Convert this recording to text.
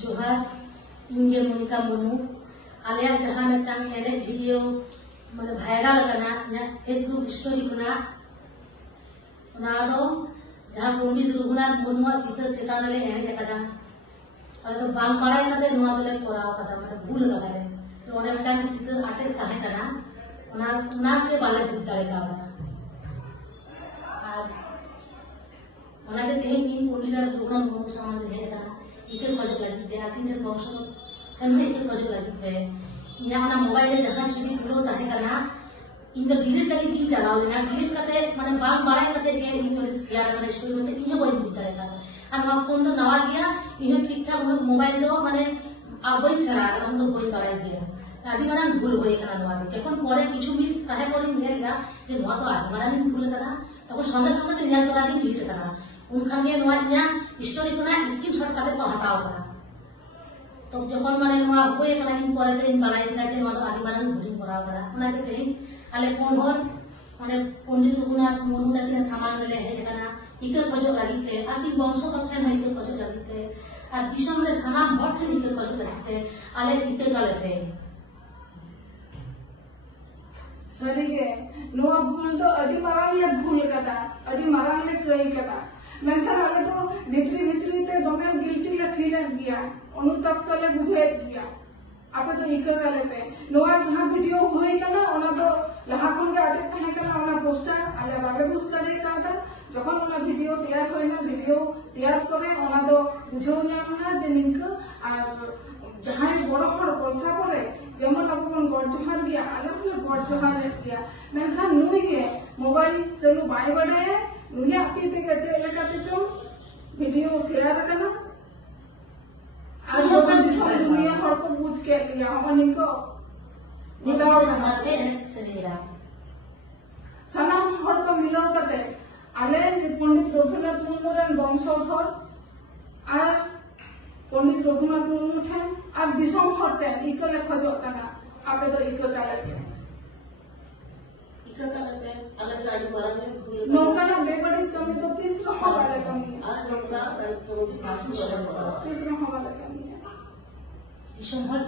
जोहार इंगे मोनिका मुर्मू आलिया जहां मिटन एने वीडियो मतलब वायरल करना फेसबुक स्टोरी करना जहां पंडित रघुनाथ मुर्मू चित्र चेतान ले एने कदा तो बांग बाड़ाई कते नोआ तले कोराव कदा माने भूल कदा ले तो ओने मिटन चित्र आटे ताहे कना ओना के बाले भूल तारे का और ओना के तेहे की पंडित रघुनाथ मुर्मू समाज हे कना इके खोज लगी आकिन जन बॉक्स कन्वे इके खोज लगी इना मोबाइल जहां छवि तुलो ताहे कना इन डिलीट लगी की चलाव लेना डिलीट करते माने बांग बाड़ाई करते के इन शेयर करना स्टोरी करते इन बोई बुतरे का और मा फोन तो नवा गया इन ठीक ठाक मोबाइल तो माने आबई छरा हम तो बोई बाड़ाई गया आदि माने भूल होई कना नवा जखन परे किछु मिनिट ताहे परे नेला जे नवा तो आदि माने भूल कना तको संगे संगे नेल तोरा भी डिलीट कना उनखान के नवा इना स्टोरी कना स्क्रीनशॉट करते को हटाव कना तो जखन माने नवा होई कना इन परे ते इन बाड़ाई का जे नवा तो आदि माने भूल कराव कना उना के ते आले कोन हर माने पंडित रघुनाथ मुर्मू तकिन सामान ले हे कना इके खोज लागिते आकि वंश कथे नै इके खोज लागिते आ दिसम रे सानाम हट इके खोज लागिते आले इके गलते सरी के नोआ भूल तो अडी मारांग ले भूल कदा अडी मारांग ले कई कदा मेनखान आले तो भित्री ते दोमे गिल्टी ले फील गया अनुताप तले बुझे दिया आपे तो इके गलते नोआ जहां वीडियो होई कना ओना तो लहा कोन के आटे तहे कना ओना पोस्टर आले बागे बुस्तारे कादा जखन ओना वीडियो तैयार होइना वीडियो तैयार करे ओना तो बुझो ना जे निक आर जहां बड़ बड़ कोलसा पड़े जेमन अपन गड जहार गया आले बोले गड जहार गया मेनखान नुई के मोबाइल चलो बाय बड़े नुई आती ते के चले काते चो वीडियो शेयर करना आज अपन दुनिया हर को पूछ के लिया हमनी को मिलाओ समाते सरीरा सनाम हर को मिलाओ कते आले पंडित रघुनाथ मुर्मू रन वंशधर आर पंडित रघुनाथ मुर्मू ठे आर दिसम हरते इकले खोजो कना आपे तो इक कालते अगर गाड़ी बड़ा में नौका ना बेबड़ी समय तो तीसरा हवाले कमी और नौका तीसरा हवाले कमी है दिसम हर